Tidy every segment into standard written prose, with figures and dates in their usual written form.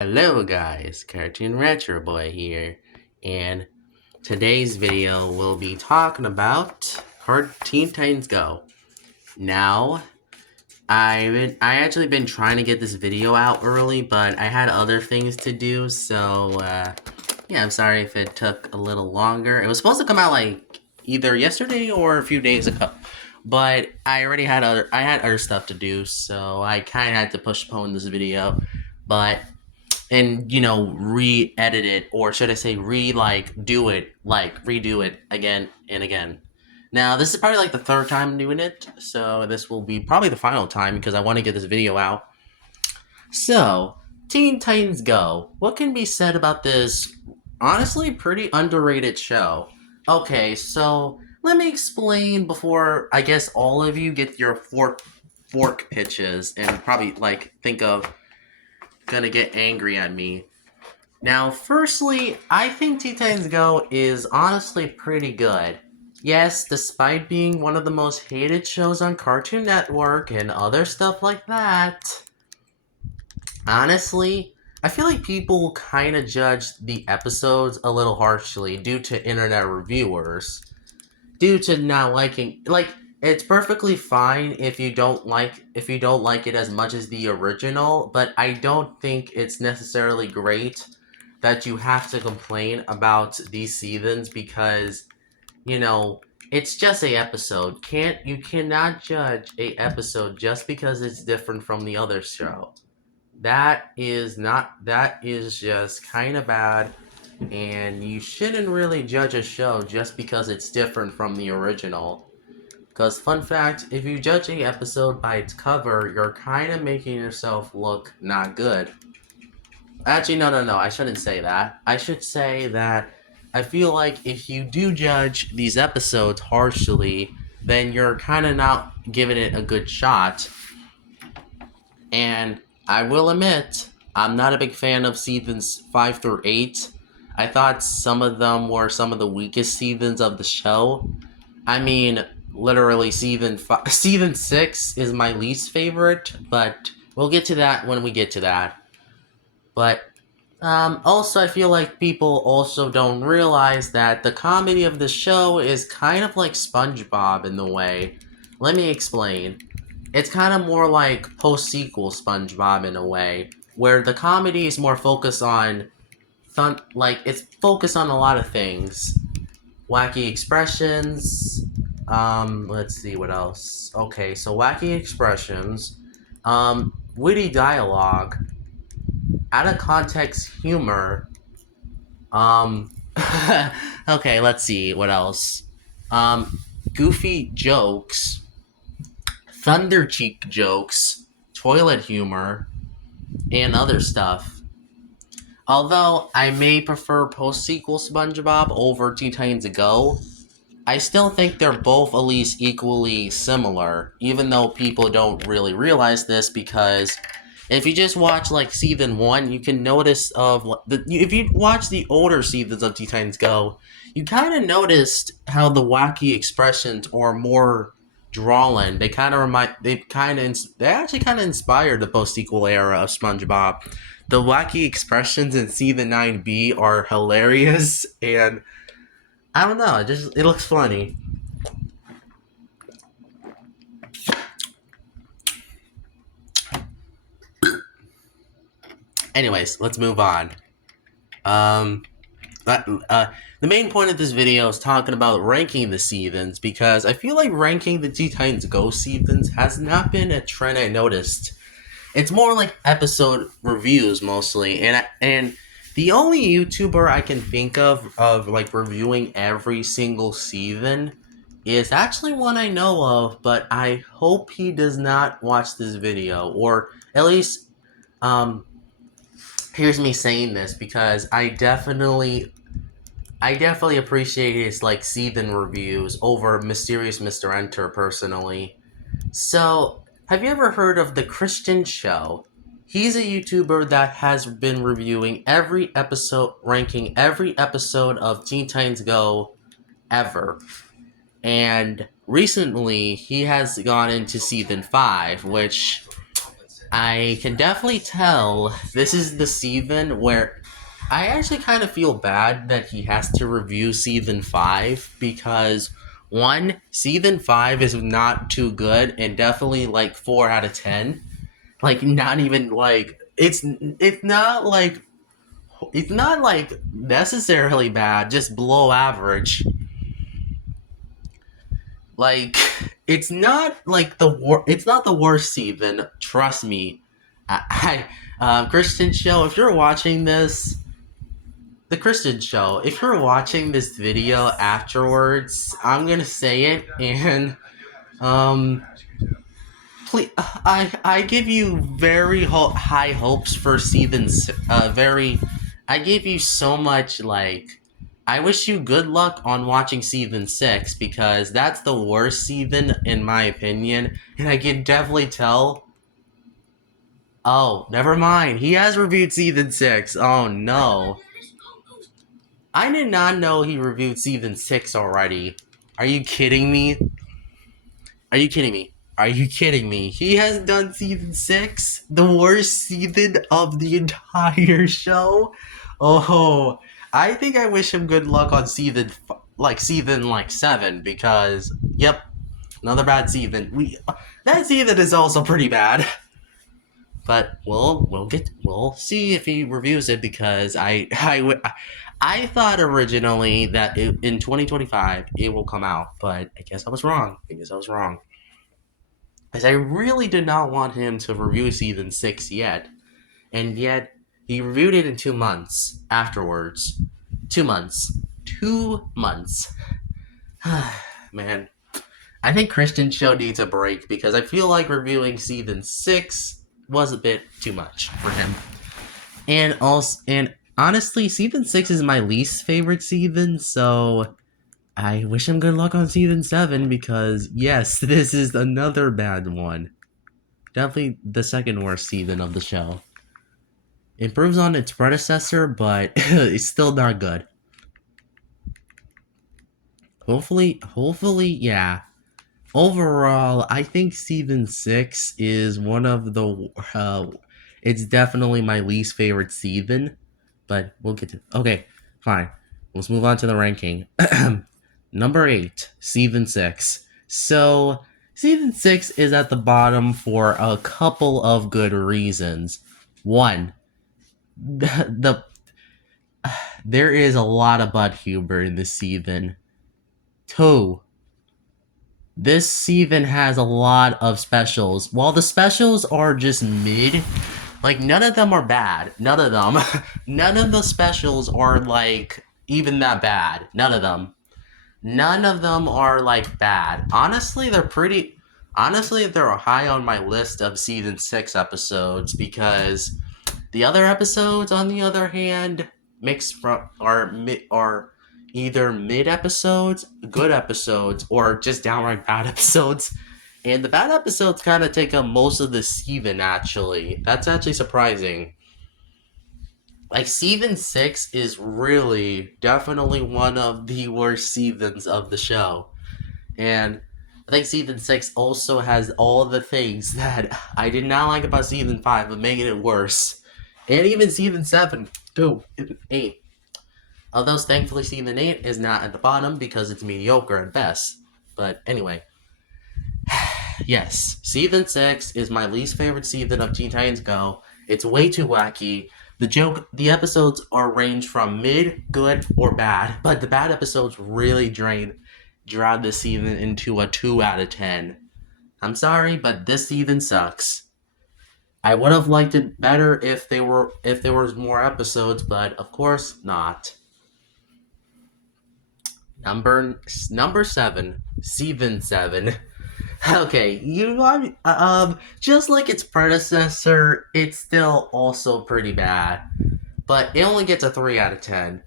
Hello guys, Cartoon Retro Boy here, and today's video will be talking about Teen Titans Go. Now, I actually been trying to get this video out early, but I had other things to do, so yeah, I'm sorry if it took a little longer. It was supposed to come out like either yesterday or a few days ago, but I had other stuff to do, so I kind of had to postpone this video, but and re-edit it, or should I say redo it again and again. Now this is probably like the third time doing it, so this will be probably the final time because I want to get this video out. So, Teen Titans Go, what can be said about this honestly pretty underrated show? Okay, so let me explain before I guess all of you get your fork pitches and probably like think of gonna get angry at me. Now, firstly, I think Teen Titans Go is honestly pretty good. Yes, despite being one of the most hated shows on Cartoon Network and other stuff like that, honestly, I feel like people kind of judge the episodes a little harshly due to internet reviewers. Due to not liking, like, it's perfectly fine if you don't like it as much as the original, but I don't think it's necessarily great that you have to complain about these seasons because you know it's just a episode. You cannot judge a episode just because it's different from the other show. That is just kind of bad, and you shouldn't really judge a show just because it's different from the original. Because, fun fact, if you judge a episode by its cover, you're kind of making yourself look not good. Actually, no. I shouldn't say that. I should say that I feel like if you do judge these episodes harshly, then you're kind of not giving it a good shot. And I will admit, I'm not a big fan of seasons 5 through 8. I thought some of them were some of the weakest seasons of the show. I mean, literally, season 6 is my least favorite, but we'll get to that when we get to that. But also, I feel like people also don't realize that the comedy of the show is kind of like SpongeBob in the way. Let me explain. It's kind of more like post-sequel SpongeBob in a way, where the comedy is more focused on it's focused on a lot of things. Wacky expressions. Let's see what else. Okay, so wacky expressions, witty dialogue, out of context humor. Um, okay, let's see what else. Goofy jokes, thunder cheek jokes, toilet humor, and other stuff. Although I may prefer post sequel SpongeBob over Teen Titans Go, I still think they're both at least equally similar, even though people don't really realize this because if you just watch like season 1, you can notice if you watch the older seasons of Teen Titans Go, you kind of noticed how the wacky expressions are more drawling. They actually kind of inspired the post sequel era of SpongeBob. The wacky expressions in season 9B are hilarious, and I don't know, it looks funny. Anyways, let's move on. Um, the main point of this video is talking about ranking the seasons because I feel like ranking the Teen Titans Go seasons has not been a trend I noticed. It's more like episode reviews mostly, and the only YouTuber I can think of like reviewing every single season is actually one I know of, but I hope he does not watch this video, or at least here's me saying this because I definitely appreciate his like season reviews over Mysterious Mr. Enter personally. So, have you ever heard of the Christian Show? He's a YouTuber that has been reviewing every episode, ranking every episode of Teen Titans Go ever. And recently, he has gone into season 5, which I can definitely tell this is the season where I actually kind of feel bad that he has to review season 5 because one, season 5 is not too good and definitely like 4 out of 10. Like not even like it's not like necessarily bad, just below average. Like it's not like it's not the worst season, trust me. Christian Show, if you're watching this, the Christian Show, if you're watching this video afterwards, I'm gonna say it, and um, please, I give you very high hopes for seasons. I give you so much like. I wish you good luck on watching season 6 because that's the worst season in my opinion, and I can definitely tell. Oh, never mind. He has reviewed season 6. Oh no. I did not know he reviewed season 6 already. Are you kidding me? Are you kidding me? Are you kidding me? He has done season 6? The worst season of the entire show? Oh, I think I wish him good luck on season 7 because yep, another bad season. That season is also pretty bad. But we'll see if he reviews it because I thought originally that in 2025 it will come out, but I guess I was wrong. As I really did not want him to review season 6 yet, and yet he reviewed it in 2 months afterwards. 2 months. 2 months. Man, I think Christian Show needs a break because I feel like reviewing season 6 was a bit too much for him. And honestly, season 6 is my least favorite season, so I wish him good luck on season 7 because yes, this is another bad one. Definitely the second worst season of the show. Improves on its predecessor, but it's still not good. Hopefully, yeah. Overall, I think season 6 is one of the it's definitely my least favorite season, but we'll get to. Okay, fine. Let's move on to the ranking. Number 8, season 6. So, season 6 is at the bottom for a couple of good reasons. One, the there is a lot of butt humor in this season. 2, this season has a lot of specials. While the specials are just mid, like none of them are bad. None of them. None of the specials are like even that bad. None of them. None of them are like bad. Honestly, they're high on my list of season 6 episodes because the other episodes, on the other hand, mixed from are either mid episodes, good episodes, or just downright bad episodes. And the bad episodes kind of take up most of the season, actually. That's actually surprising. Like, season 6 is really definitely one of the worst seasons of the show. And I think season 6 also has all the things that I did not like about season 5, but making it worse. And even season 7, too, 8. Although, thankfully, season 8 is not at the bottom because it's mediocre at best. But anyway. Yes, season 6 is my least favorite season of Teen Titans Go. It's way too wacky. The episodes are range from mid, good, or bad, but the bad episodes really drive this season into a 2 out of 10. I'm sorry, but this season sucks. I would have liked it better if there was more episodes, but of course not. Number 7, season 7. Okay, just like its predecessor, it's still also pretty bad, but it only gets a 3 out of 10.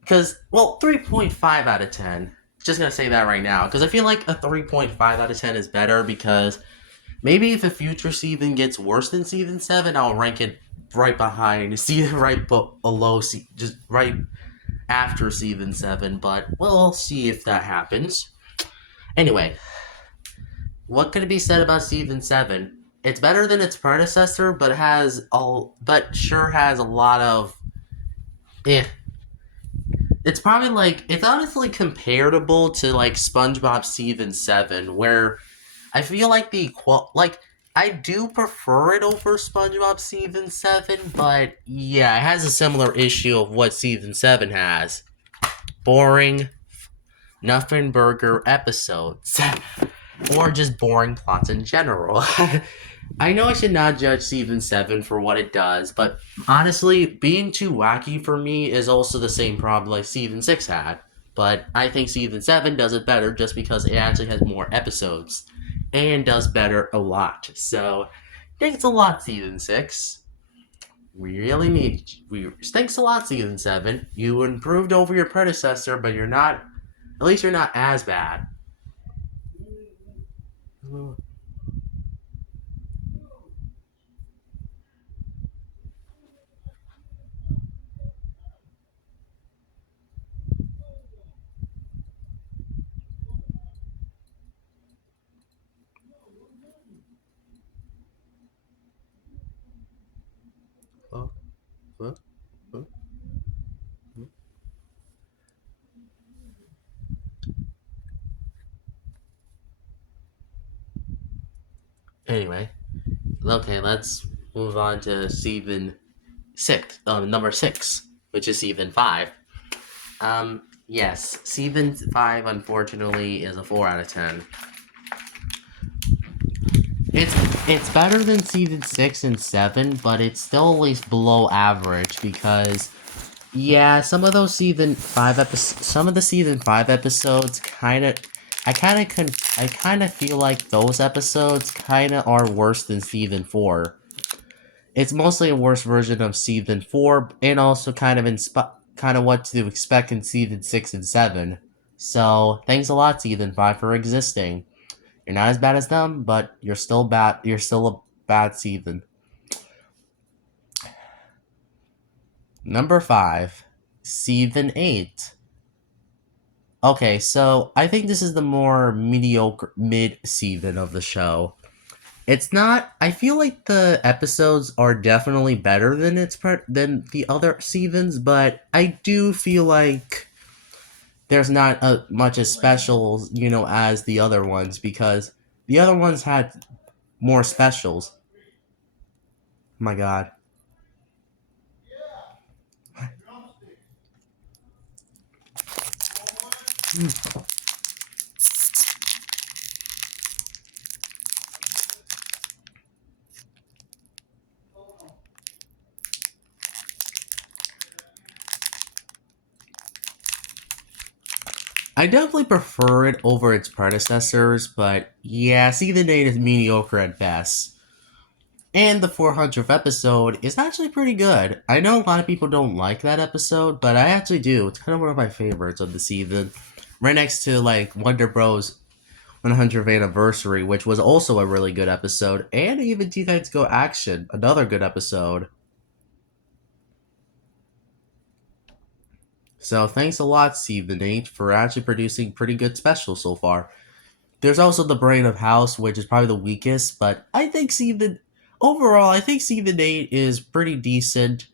Because, well, 3.5 out of 10. Just gonna say that right now, because I feel like a 3.5 out of 10 is better, because maybe if a future season gets worse than season 7, I'll rank it right behind, right below, just right after season 7, but we'll see if that happens. Anyway, what could be said about season 7? it's better than its predecessor, but sure has a lot of eh. It's probably like it's honestly comparable to like SpongeBob Season 7, where I feel like I do prefer it over SpongeBob Season 7, but yeah, it has a similar issue of what Season 7 has. Boring, nothing burger episodes. Or just boring plots in general. I know I should not judge Season 7 for what it does, but honestly, being too wacky for me is also the same problem like Season 6 had. But I think Season 7 does it better just because it actually has more episodes and does better a lot. So, thanks a lot, Season 6. We really need. Thanks a lot, Season 7. You improved over your predecessor, but you're not. At least you're not as bad. Oh, oh, oh. Anyway, okay, let's move on to season six, number 6, which is season 5. Yes, season 5 unfortunately is a 4 out of 10. It's better than season 6 and 7, but it's still at least below average because yeah, some of the season 5 episodes I kind of feel like those episodes kind of are worse than season 4. It's mostly a worse version of season 4 and also kind of what to expect in season 6 and 7. So, thanks a lot season 5 for existing. You're not as bad as them, but you're still bad. You're still a bad season. Number 5, season 8. Okay, so I think this is the more mediocre mid season of the show. It's not. I feel like the episodes are definitely better than the other seasons, but I do feel like there's not much as specials, as the other ones because the other ones had more specials. Oh my God. I definitely prefer it over its predecessors, but yeah, season 8 is mediocre at best. And the 400th episode is actually pretty good. I know a lot of people don't like that episode, but I actually do. It's kind of one of my favorites of the season. Right next to like Wonder Bros 100th anniversary, which was also a really good episode, and even Teen Titans Go Action, another good episode. So thanks a lot, Season 8, for actually producing pretty good specials so far. There's also the Brain of House, which is probably the weakest, but I think Season 8 is pretty decent.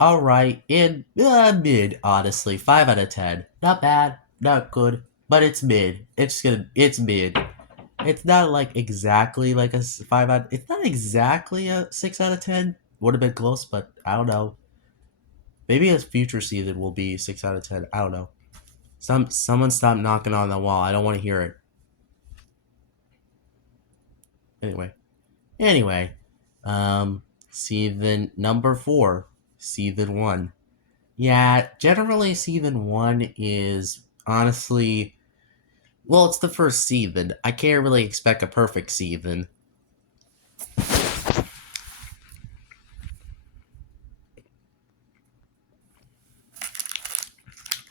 Alright, and mid, honestly. 5 out of 10. Not bad, not good, but it's mid. It's mid. It's not like exactly like a 5 out. It's not exactly a 6 out of 10. Would have been close, but I don't know. Maybe a future season will be 6 out of 10. I don't know. Someone stop knocking on the wall. I don't want to hear it. Anyway. Anyway. Season number 4. Season 1. Yeah, generally season 1 is honestly well, it's the first season. I can't really expect a perfect season.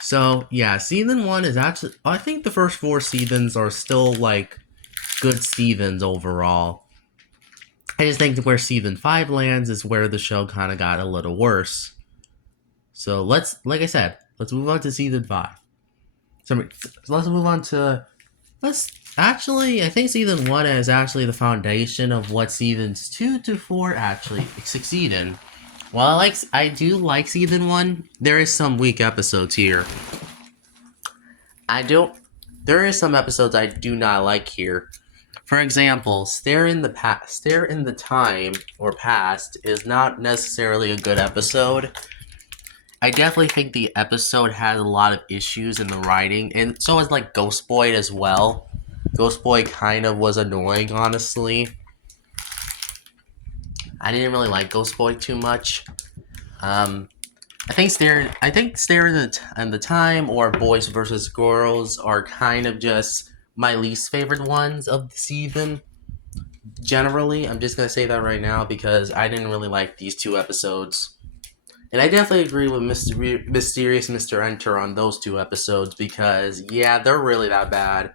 So yeah, season 1 is actually I think the first 4 seasons are still like good seasons overall. I just think where season 5 lands is where the show kind of got a little worse. So like I said, let's move on to season 5. So let's move on to Let's actually, I think season 1 is actually the foundation of what seasons 2 to 4 actually succeed in. While I do like season 1, there is some weak episodes here. I don't. There is some episodes I do not like here. For example, Stare in the Time or Past is not necessarily a good episode. I definitely think the episode had a lot of issues in the writing, and so was like Ghost Boy as well. Ghost Boy kind of was annoying, honestly. I didn't really like Ghost Boy too much. I think Stare in the Time or Boys versus Girls are kind of just my least favorite ones of the season. Generally, I'm just gonna say that right now because I didn't really like these two episodes. And I definitely agree with Mysterious Mr. Enter on those two episodes because yeah, they're really that bad.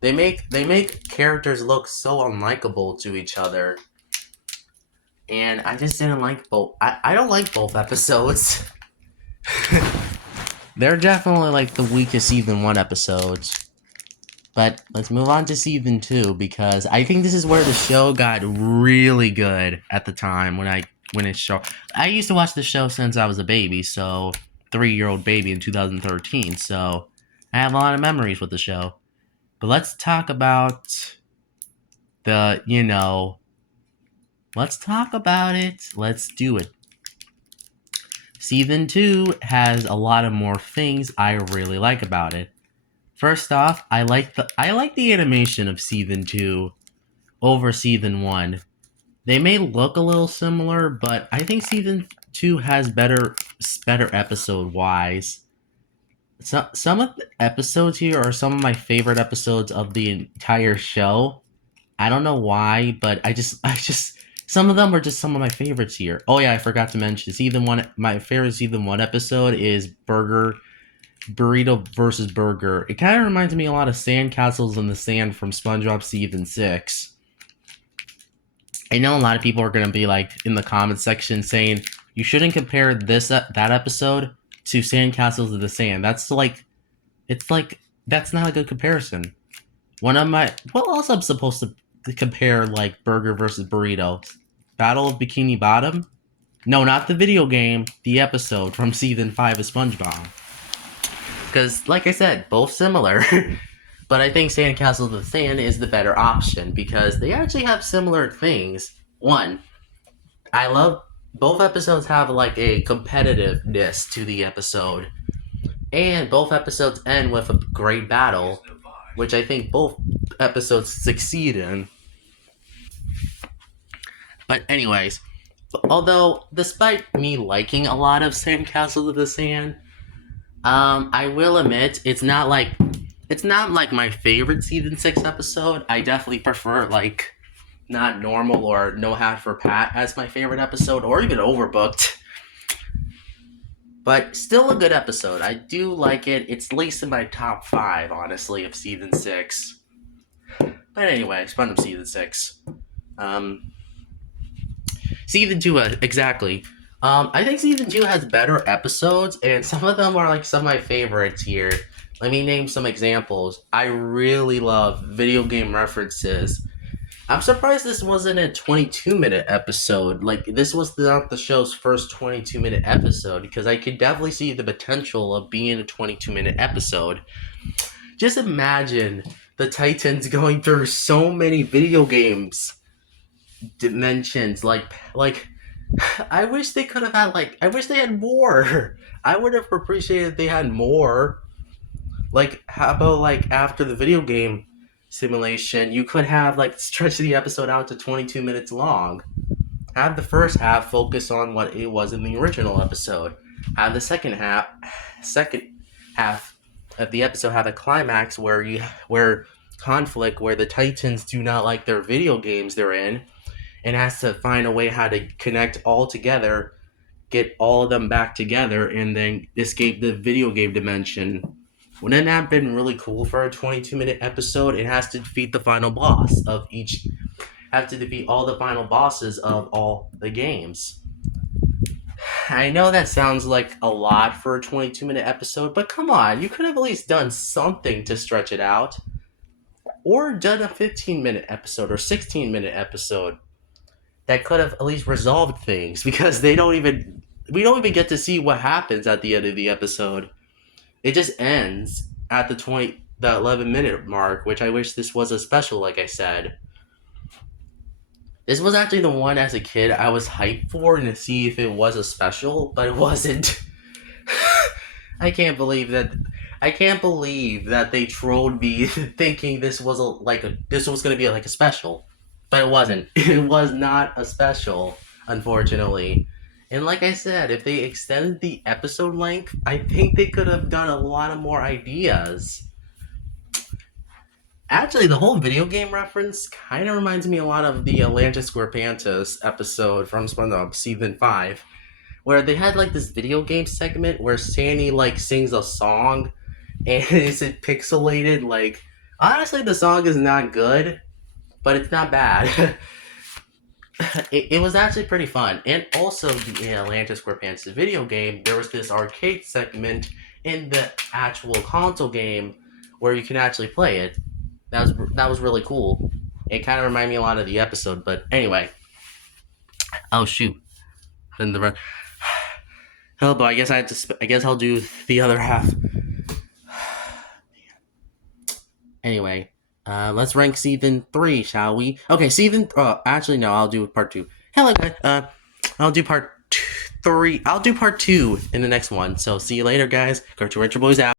They make characters look so unlikable to each other. And I just didn't like both. I don't like both episodes. They're definitely like the weakest season 1 episodes. But let's move on to season 2 because I think this is where the show got really good at the time when it show. I used to watch the show since I was a baby, so 3-year-old baby in 2013. So I have a lot of memories with the show. But let's talk about the, let's talk about it. Let's do it. Season 2 has a lot of more things I really like about it. First off, I like the animation of season 2 over season 1. They may look a little similar, but I think season 2 has better episode wise. Some of the episodes here are some of my favorite episodes of the entire show. I don't know why, but I just some of them are just some of my favorites here. Oh yeah, I forgot to mention season 1. My favorite season 1 episode is Burrito versus Burger. It kind of reminds me a lot of Sandcastles in the Sand from SpongeBob season 6. I know a lot of people are going to be like in the comments section saying you shouldn't compare that episode to Sandcastles in the Sand. That's not a good comparison. What else I'm supposed to compare like Burger versus Burrito? Battle of Bikini Bottom? No, not the video game, the episode from season 5 of SpongeBob. Because, like I said, both similar. But I think Sandcastles in the Sand is the better option because they actually have similar things. One, I love both episodes have like a competitiveness to the episode. And both episodes end with a great battle, which I think both episodes succeed in. But anyways, although despite me liking a lot of Sandcastles in the Sand, I will admit it's not like my favorite season 6 episode. I definitely prefer like Not Normal or No Hat for Pat as my favorite episode, or even Overbooked. But still a good episode. I do like it. It's at least in my top 5, honestly, of season 6. But anyway, SpongeBob season 6. Season 2, exactly. I think season 2 has better episodes, and some of them are like some of my favorites here. Let me name some examples. I really love video game references. I'm surprised this wasn't a 22-minute episode. Like, this was not the show's first 22-minute episode, because I could definitely see the potential of being a 22-minute episode. Just imagine the Titans going through so many video games dimensions. Like, I wish they could have had, I wish they had more. I would have appreciated if they had more. Like, how about, after the video game simulation, you could have, stretch the episode out to 22 minutes long. Have the first half focus on what it was in the original episode. Have the second half of the episode have a climax where conflict, where the Titans do not like their video games they're in, and has to find a way how to connect all together, get all of them back together, and then escape the video game dimension. Wouldn't that have been really cool for a 22-minute episode? It has to defeat the final boss of each. Have to defeat all the final bosses of all the games. I know that sounds like a lot for a 22-minute episode, but come on, you could have at least done something to stretch it out. or done a 15-minute episode or 16-minute episode that could have at least resolved things, because we don't even get to see what happens at the end of the episode. It just ends at the 11-minute mark, which I wish this was a special, like I said. This was actually the one as a kid I was hyped for and to see if it was a special, but it wasn't. I can't believe that. I can't believe that they trolled me thinking this was this was gonna be like a special, but it wasn't. It was not a special, unfortunately. And like I said, if they extended the episode length, I think they could have done a lot of more ideas. Actually, the whole video game reference kind of reminds me a lot of the Atlantis Scorpantos episode from SpongeBob Season 5, where they had like this video game segment where Sandy like sings a song and is it pixelated? Like, honestly, the song is not good, but it's not bad. It was actually pretty fun. And also, the Atlantis Scorpantos video game, there was this arcade segment in the actual console game where you can actually play it. That was really cool. It kind of reminded me a lot of the episode, but anyway. Oh shoot! Then the oh, but I guess I guess I'll do the other half. Anyway, let's rank season 3, shall we? Okay, actually no, I'll do part 2. Hello guys. I'll do part 3. I'll do part 2 in the next one. So see you later, guys. Cartoon Retro Boys out.